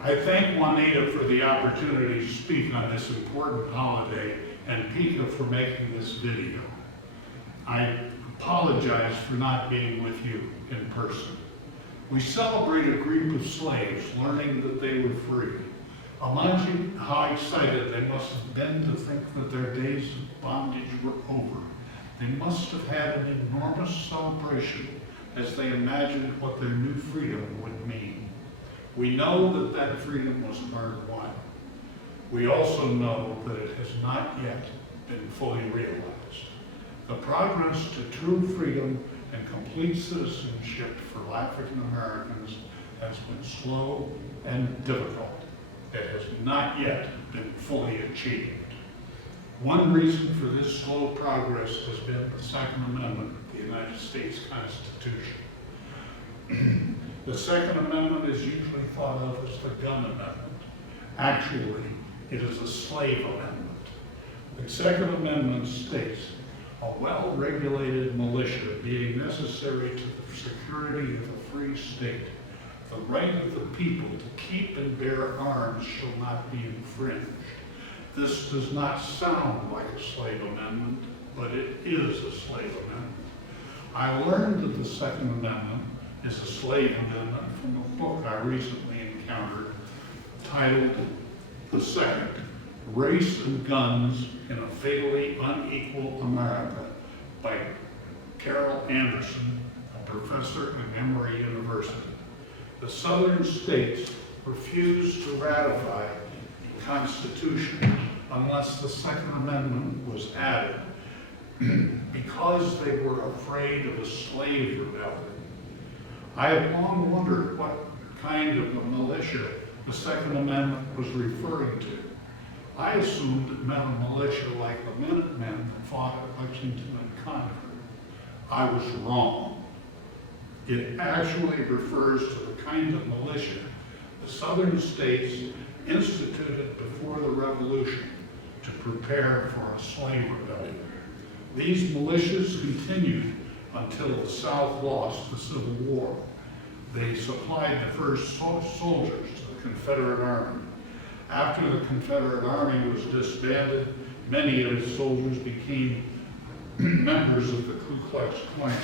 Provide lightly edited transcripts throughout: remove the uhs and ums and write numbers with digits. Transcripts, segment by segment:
I thank Juanita for the opportunity to speak on this important holiday and Pika for making this video. I apologize for not being with you in person. We celebrate a group of slaves learning that they were free. Imagine how excited they must have been to think that their days of bondage were over. They must have had an enormous celebration as they imagined what their new freedom would mean. We know that freedom was hard-won. We also know that it has not yet been fully realized. The progress to true freedom and complete citizenship for African Americans has been slow and difficult. It has not yet been fully achieved. One reason for this slow progress has been the Second Amendment of the United States Constitution. The Second Amendment is usually thought of as the gun amendment. Actually, it is a slave amendment. The Second Amendment states, a well-regulated militia being necessary to the security of a free state, the right of the people to keep and bear arms shall not be infringed. This does not sound like a slave amendment, but it is a slave amendment. I learned that the Second Amendment is a slave amendment from a book I recently encountered titled The Second, Race and Guns in a Fatally Unequal America by Carol Anderson, a professor at Emory University. The Southern states refused to ratify the Constitution unless the Second Amendment was added because they were afraid of a slave rebellion. I have long wondered what kind of a militia the Second Amendment was referring to. I assumed it meant a militia like the Minutemen that fought at Lexington and Concord. I was wrong. It actually refers to the kind of militia the Southern states instituted before the Revolution to prepare for a slave rebellion. These militias continued until the South lost the Civil War. They supplied the first soldiers to the Confederate Army. After the Confederate Army was disbanded, many of its soldiers became members of the Ku Klux Klan.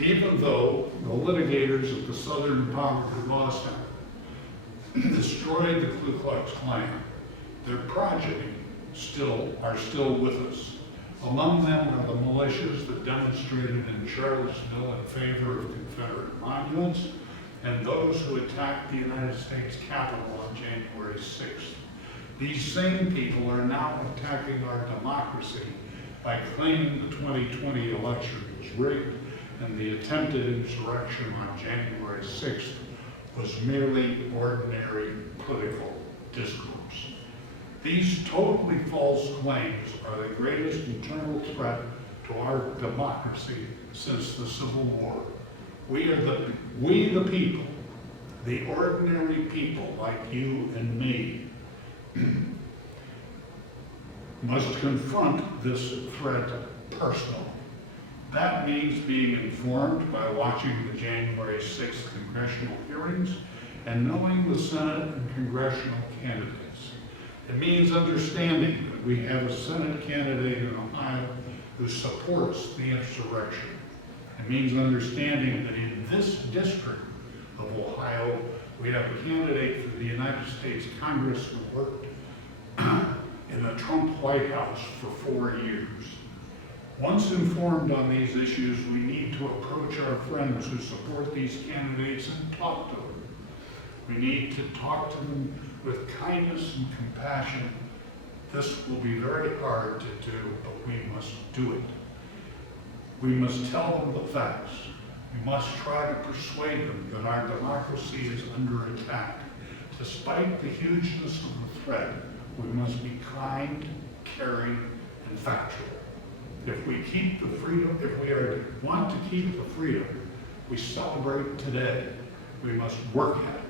Even though the litigators of the Southern Poverty Law Center destroyed the Ku Klux Klan, their progeny are still with us. Among them are the militias that demonstrated in Charlottesville in favor of Confederate monuments, and those who attacked the United States Capitol on January 6th. These same people are now attacking our democracy by claiming the 2020 election was rigged and the attempted insurrection on January 6th was merely ordinary political discourse. These totally false claims are the greatest internal threat to our democracy since the Civil War. We the people, the ordinary people like you and me, must confront this threat personally. That means being informed by watching the January 6th congressional hearings and knowing the Senate and congressional candidates. It means understanding that we have a Senate candidate in Ohio who supports the insurrection. It means understanding that in this district of Ohio, we have a candidate for the United States Congress who worked in the Trump White House for 4 years. Once informed on these issues, we need to approach our friends who support these candidates and talk to them. We need to talk to them with kindness and compassion. This will be very hard to do, but we must do it. We must tell them the facts. We must try to persuade them that our democracy is under attack. Despite the hugeness of the threat, we must be kind, caring, and factual. If we keep the freedom, if we want to keep the freedom we celebrate today, we must work at it.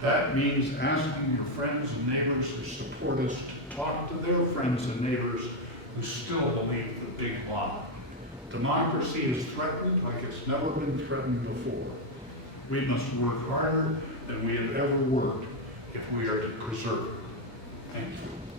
That means asking your friends and neighbors who support us to talk to their friends and neighbors who still believe the big lie. Democracy is threatened like it's never been threatened before. We must work harder than we have word if we are to preserve it. Thank you.